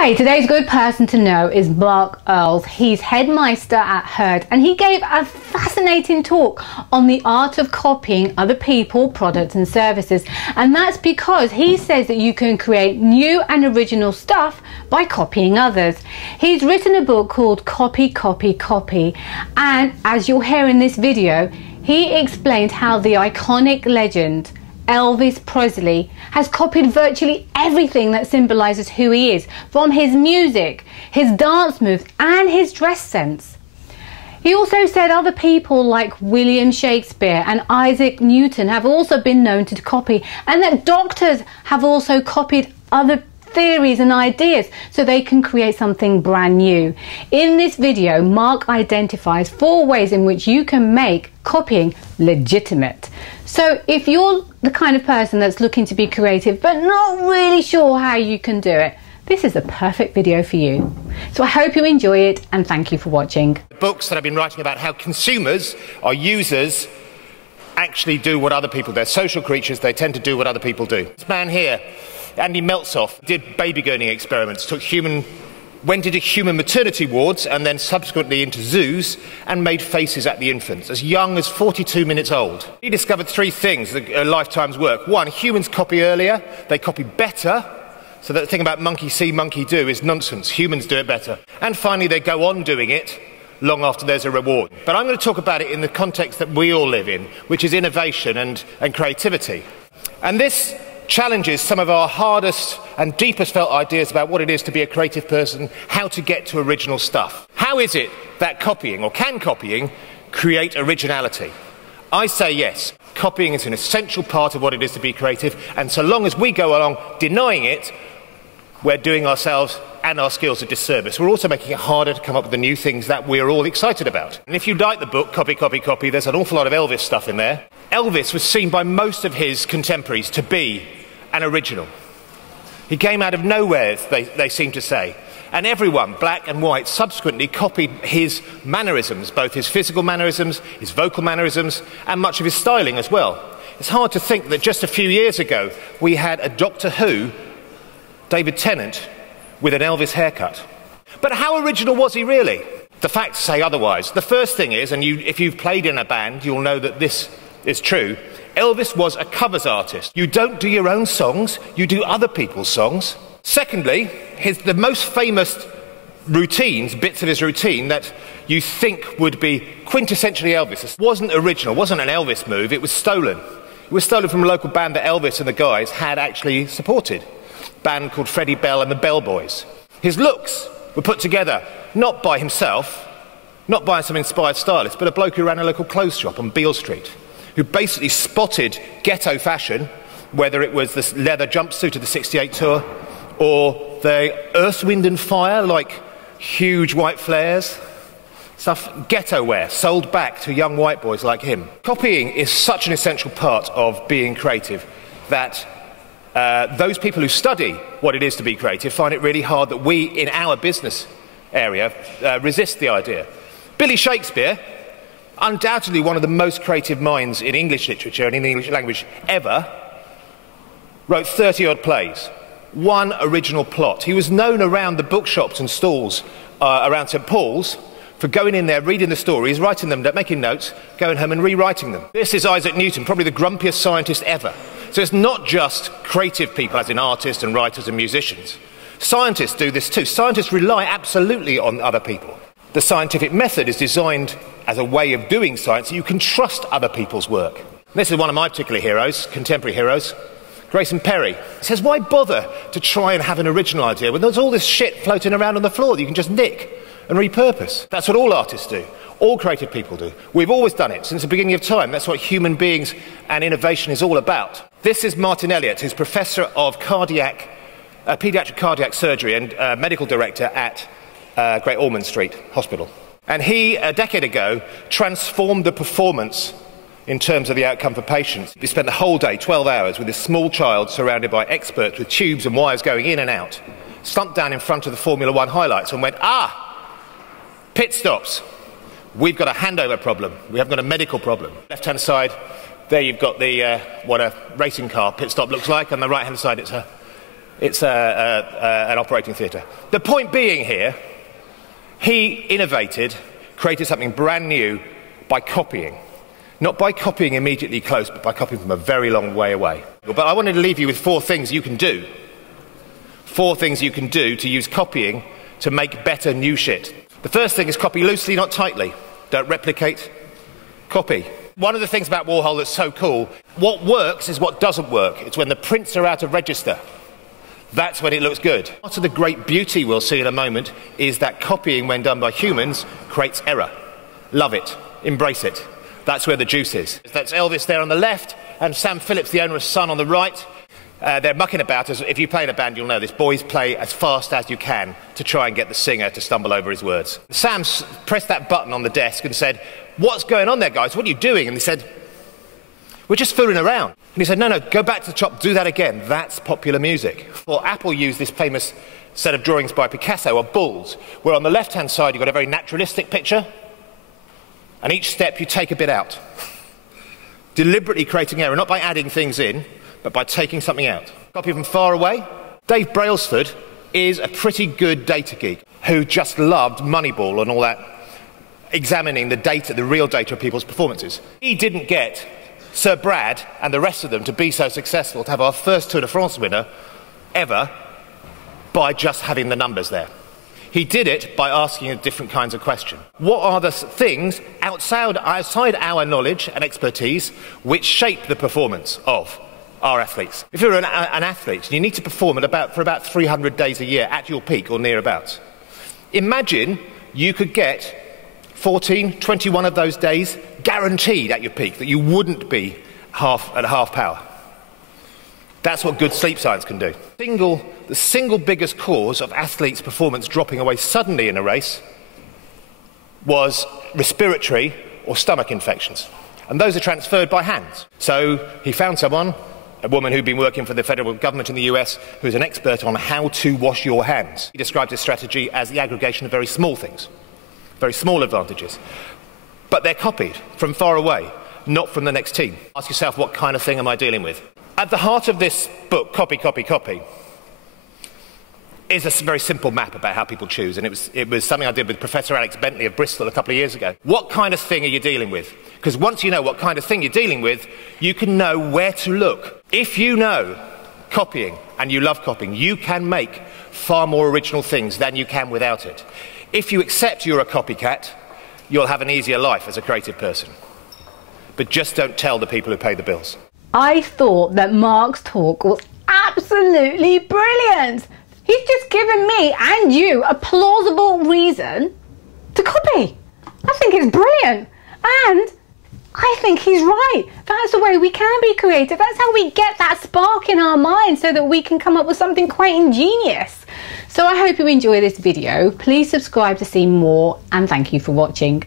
Hi, today's good person to know is Earls. He's headmaster at Herd, and he gave a fascinating talk on the art of copying other people, products and services. And that's because he says that you can create new and original stuff by copying others. He's written a book called Copy, Copy, Copy. And as you'll hear in this video, he explains how the iconic legend Elvis Presley has copied virtually everything that symbolizes who he is, from his music, his dance moves and his dress sense. He also said other people like William Shakespeare and Isaac Newton have also been known to copy, and that doctors have also copied other theories and ideas so they can create something brand new. In this video, Mark identifies 4 ways in which you can make copying legitimate. So if you're the kind of person that's looking to be creative but not really sure how you can do it, this is the perfect video for you. So I hope you enjoy it, and thank you for watching. Books that I've been writing about how consumers, our users, actually do what other people do. They're social creatures, they tend to do what other people do. This man here, Andy Meltzoff, did baby gurning experiments, went into human maternity wards and then subsequently into zoos and made faces at the infants as young as 42 minutes old. He discovered 3 things, a lifetime's work. 1, humans copy earlier, they copy better, so that the thing about monkey see, monkey do is nonsense. Humans do it better. And finally, they go on doing it long after there's a reward. But I'm going to talk about it in the context that we all live in, which is innovation and creativity. And this challenges some of our hardest and deepest felt ideas about what it is to be a creative person, how to get to original stuff. How is it that copying, or can copying, create originality? I say yes. Copying is an essential part of what it is to be creative, and so long as we go along denying it, we're doing ourselves and our skills a disservice. We're also making it harder to come up with the new things that we're all excited about. And if you like the book, Copy, Copy, Copy, there's an awful lot of Elvis stuff in there. Elvis was seen by most of his contemporaries to be an original. He came out of nowhere, they seem to say. And everyone, black and white, subsequently copied his mannerisms, both his physical mannerisms, his vocal mannerisms, and much of his styling as well. It's hard to think that just a few years ago, we had a Doctor Who, David Tennant, with an Elvis haircut. But how original was he really? The facts say otherwise. The first thing is, and if you've played in a band, you'll know that this is true, Elvis was a covers artist. You don't do your own songs, you do other people's songs. Secondly, the most famous routines, bits of his routine that you think would be quintessentially Elvis, wasn't original, wasn't an Elvis move, it was stolen. It was stolen from a local band that Elvis and the guys had actually supported, a band called Freddie Bell and the Bell Boys. His looks were put together not by himself, not by some inspired stylist, but a bloke who ran a local clothes shop on Beale Street, who basically spotted ghetto fashion, whether it was the leather jumpsuit of the '68 tour, or the Earth, Wind and Fire, like huge white flares, stuff, ghetto wear, sold back to young white boys like him. Copying is such an essential part of being creative that those people who study what it is to be creative find it really hard that we, in our business area, resist the idea. Billy Shakespeare, undoubtedly one of the most creative minds in English literature and in the English language ever, wrote 30-odd plays, 1 original plot. He was known around the bookshops and stalls around St Paul's for going in there, reading the stories, writing them, making notes, going home and rewriting them. This is Isaac Newton, probably the grumpiest scientist ever. So it's not just creative people, as in artists and writers and musicians. Scientists do this too. Scientists rely absolutely on other people. The scientific method is designed as a way of doing science so you can trust other people's work. This is one of my particular heroes, contemporary heroes, Grayson Perry. He says, why bother to try and have an original idea when there's all this shit floating around on the floor that you can just nick and repurpose? That's what all artists do. All creative people do. We've always done it since the beginning of time. That's what human beings and innovation is all about. This is Martin Elliott, who's Professor of Paediatric Cardiac Surgery and Medical Director at Great Ormond Street Hospital. And he, a decade ago, transformed the performance in terms of the outcome for patients. He spent the whole day, 12 hours, with this small child surrounded by experts with tubes and wires going in and out, slumped down in front of the Formula One highlights and went, pit stops. We've got a handover problem. We haven't got a medical problem. Left-hand side, there you've got what a racing car pit stop looks like. On the right-hand side, it's a It's an operating theatre. The point being here, he innovated, created something brand new by copying. Not by copying immediately close, but by copying from a very long way away. But I wanted to leave you with 4 things you can do. 4 things you can do to use copying to make better new shit. The first thing is copy loosely, not tightly. Don't replicate, copy. One of the things about Warhol that's so cool, what works is what doesn't work. It's when the prints are out of register. That's when it looks good. Part of the great beauty we'll see in a moment is that copying, when done by humans, creates error. Love it. Embrace it. That's where the juice is. That's Elvis there on the left, and Sam Phillips, the owner's son, on the right. They're mucking about. If you play in a band, you'll know this. Boys play as fast as you can to try and get the singer to stumble over his words. Sam pressed that button on the desk and said, "What's going on there, guys? What are you doing?" And they said, "We're just fooling around." And he said, "No, go back to the top, do that again. That's popular music." Well, Apple used this famous set of drawings by Picasso of bulls, where on the left-hand side you've got a very naturalistic picture, and each step you take a bit out. Deliberately creating error, not by adding things in, but by taking something out. Copy from far away. Dave Brailsford is a pretty good data geek who just loved Moneyball and all that, examining the data, the real data of people's performances. He didn't get Sir Brad and the rest of them to be so successful, to have our first Tour de France winner ever, by just having the numbers there. He did it by asking different kinds of questions. What are the things outside our knowledge and expertise which shape the performance of our athletes? If you're an athlete, you need to perform for about 300 days a year at your peak or nearabouts. Imagine you could get 14, 21 of those days guaranteed at your peak, that you wouldn't be at half power. That's what good sleep science can do. The single biggest cause of athletes' performance dropping away suddenly in a race was respiratory or stomach infections. And those are transferred by hands. So he found someone, a woman who'd been working for the federal government in the US, who's an expert on how to wash your hands. He described his strategy as the aggregation of very small things, very small advantages. But they're copied from far away, not from the next team. Ask yourself, what kind of thing am I dealing with? At the heart of this book, Copy, Copy, Copy, is a very simple map about how people choose, and it was something I did with Professor Alex Bentley of Bristol a couple of years ago. What kind of thing are you dealing with? Because once you know what kind of thing you're dealing with, you can know where to look. If you know copying, and you love copying, you can make far more original things than you can without it. If you accept you're a copycat, you'll have an easier life as a creative person. But just don't tell the people who pay the bills. I thought that Mark's talk was absolutely brilliant. He's just given me and you a plausible reason to copy. I think it's brilliant. And I think he's right. That's the way we can be creative. That's how we get that spark in our mind so that we can come up with something quite ingenious. So I hope you enjoy this video. Please subscribe to see more, and thank you for watching.